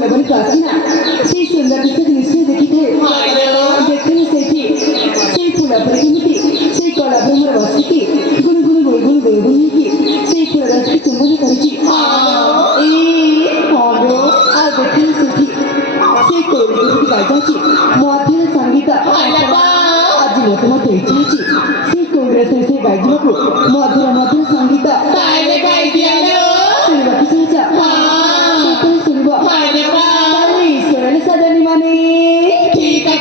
फूल बन कासिना से सुंदर दिखत निश्चय देखिते देखने सेठी से फूल पर किमिति से कला भ्रमर वासिकी गुण गुण गुण गुण गुण गुण की से फूल रस की चुंबन करची ए हागो आ देखने सेठी से कोई गुण गायची मध्य संगीत आज मत मत इच्छाची से कोई रस से गायची को मधुर मधुर संगीत काय काय दियालो सुनिबा किसाचा तो सुनिबा ताली ईश्वराने सजनी माने ठीक आहे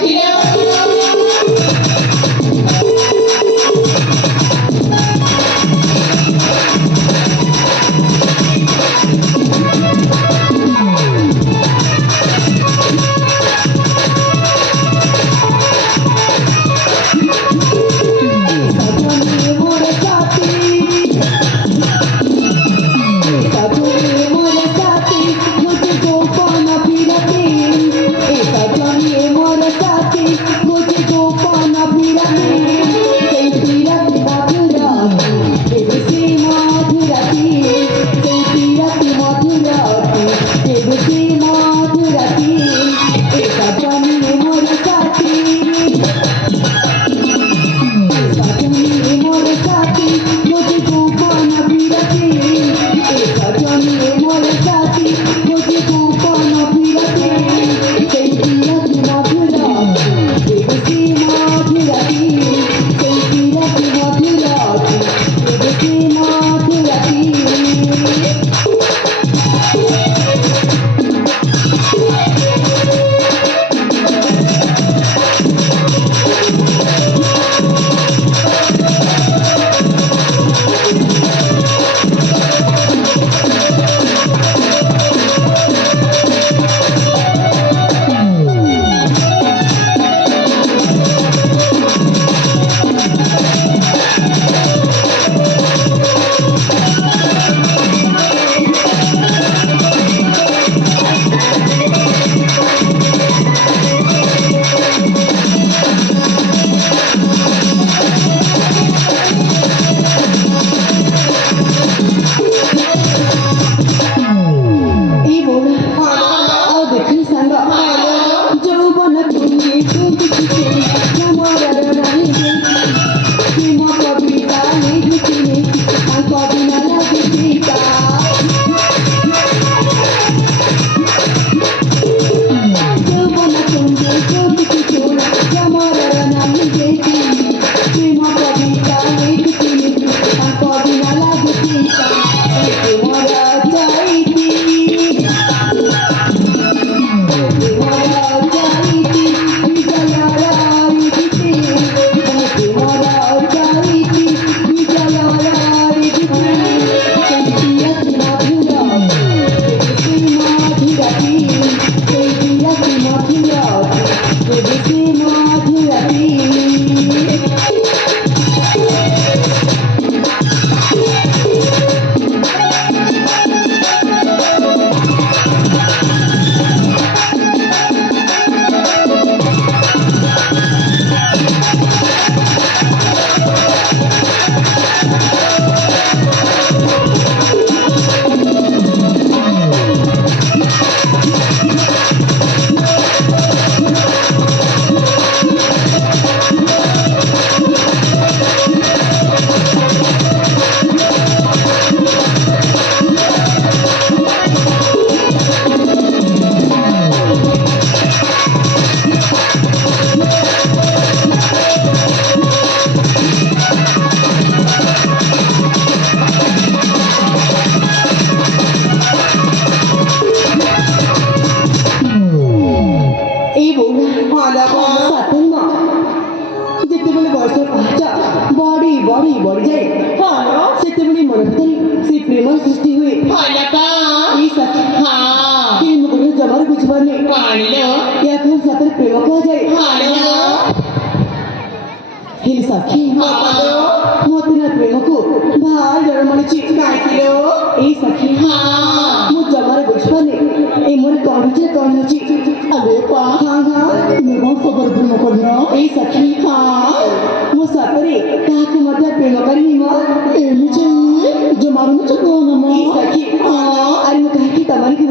जो मारू मुझे कौन है?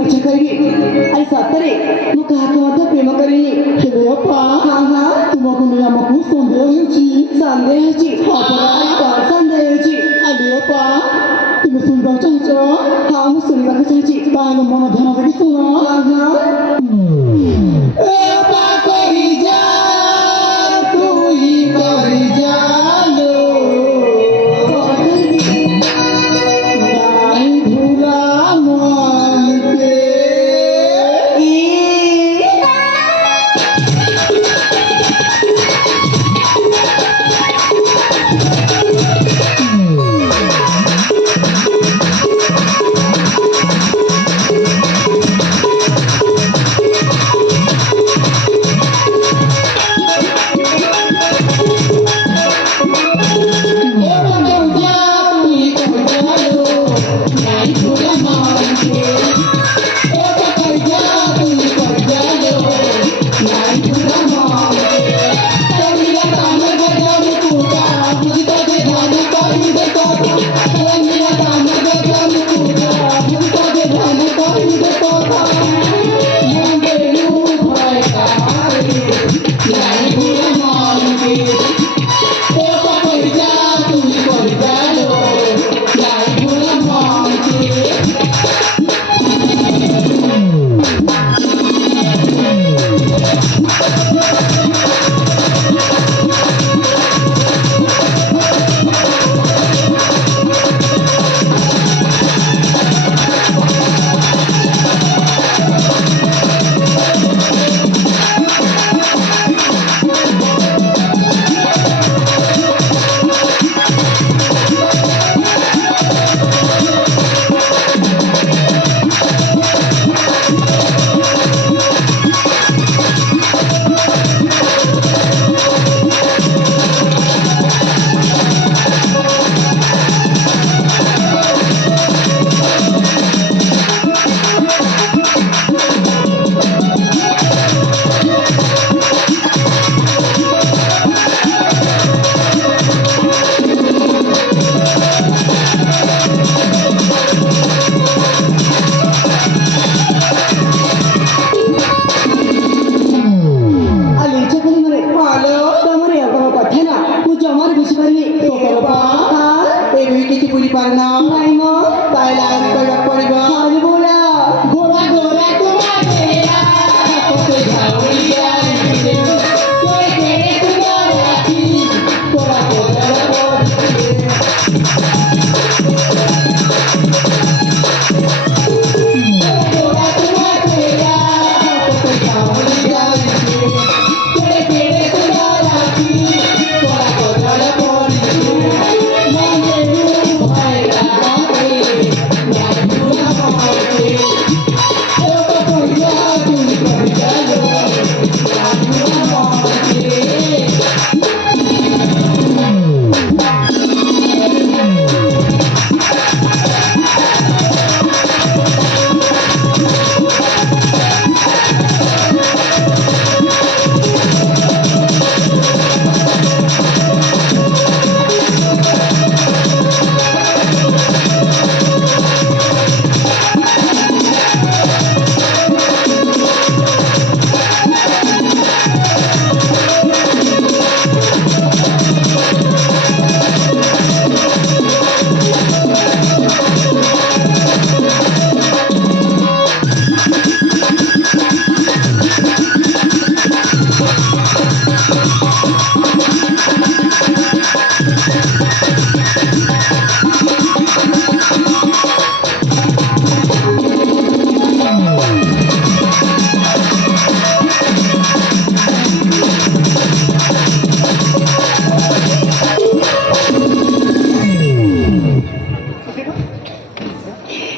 ଇଚ୍ଛା କରିବି ଆରେ ସତରେ ମୁଁ କାହାକୁ ମଧ୍ୟ ପ୍ରେମ କରିନି। ହେଲେ ଅପା ହଁ ହଁ ତୁମକୁ ନେଇ ଆମକୁ ସନ୍ଦେହ ହେଉଛି। ସନ୍ଦେହ ହେଉଛି ଆରେ କଣ ସନ୍ଦେହ ହେଉଛି? ହେଲେ ଅପା ତୁମେ ଶୁଣିବାକୁ ଚାହୁଁଛ? ହଁ ମୁଁ ଶୁଣିବାକୁ ଚାହୁଁଛି। ତାହେଲେ ମନ ଧ୍ୟାନ ଦେଇକି ଶୁଣ। ହଁ ହଁ ଏ ଅପା କରିଯା ତୁଇ କରିଯା ଲୋ କଣ କରିବି? ନାଇଁ ଭୁଲା ମନକେ ଆଲେ ଇଚ୍ଛା କରି ମାନେ ତମର ଏ କଣ କଥା ନା ମୁଁ ଜମାରୁ ବୁଝିପାରିନି। ଏବେ କିଛି ବୁଝିପାରୁନ? ନାଇଁ ମ ତାହେଲେ ଆହୁରି କହିବାକୁ ପଡ଼ିବ। ଆରେ ବୋଲା ଗୋରା ଗୋରା କୁମାରେରା ତୋତେ ଝାଉଳି ଯାଇଥିଲେ ତୋର କେଡ଼େ କୁମାର ଆଖି ତୋରା କୋଦାଳ ପଡ଼ିଥିଲେ ଗୋରା କୁମାରେରା ତୋତେ ଝାଉଳି ଯାଇଥିଲେ ତୋର କେଡ଼େ କୁମାର ଆଖି ତୋରା କୋଦାଳ ପଡ଼ିଥିଲେ ମନେରୁ ଭୟଲା ମତେ ନାଇଁବୁଲା ମତେ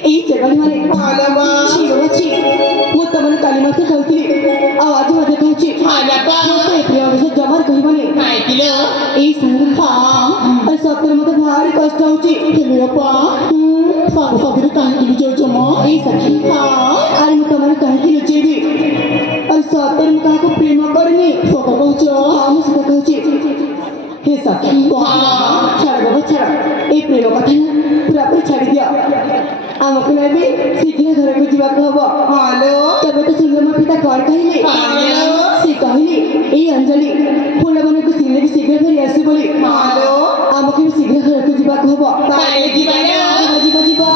ଏଇ ଜଗାଡ଼ି ମାନେ ଝିଅ ଅଛି ମୁଁ ତମର କାଲି ମଧ୍ୟ କହୁଥିଲି ଆଉ ଆଜି ମଧ୍ୟ କହୁଛି ମତେ ଏ ପ୍ରିୟ ବିଷୟ ଜମାରୁ କହିବନି। ଏଇ ସାଙ୍ଗରେ ଆରେ ସତରେ ମତେ ଭାରି କଷ୍ଟ ହଉଛି। ସାଙ୍ଗସାଥିରେ କାହିଁକି ଲୁଚଉଛ ମ? ଏଇ ସଖୀ ଆରେ ମୁଁ ତମର କାହିଁକି ଲୁଚେଇବି? ଆରେ ସତରେ ମୁଁ କାହାକୁ ପ୍ରେମ କରିନି। ସତ କହୁଛ? ହଁ ମୁଁ ସତ କହୁଛି। हे सखी छाड़ बाबा छाड़ ए प्रेम कथा ना पूरा पूरी छाड़ दिया। ଆମକୁ ନେବି ଶୀଘ୍ର ଘରକୁ ଯିବାକୁ ହବ। ହାଲୋ ତବେ ତ ସୁନ୍ଦର ପିତା କଣ କହିଲେ? ହାଲୋ ସେ କହିଲେ ଏଇ ଅଞ୍ଜଳି ଫୁଲମାନଙ୍କୁ ଶୀଘ୍ର ଶୀଘ୍ର ଧରି ଆସୁ ବୋଲି। ହାଲୋ ଆମକୁ ବି ଶୀଘ୍ର ଘରକୁ ଯିବାକୁ ହବ। ତାହେଲେ ଯିବା ନା? ଯିବା ଯିବା।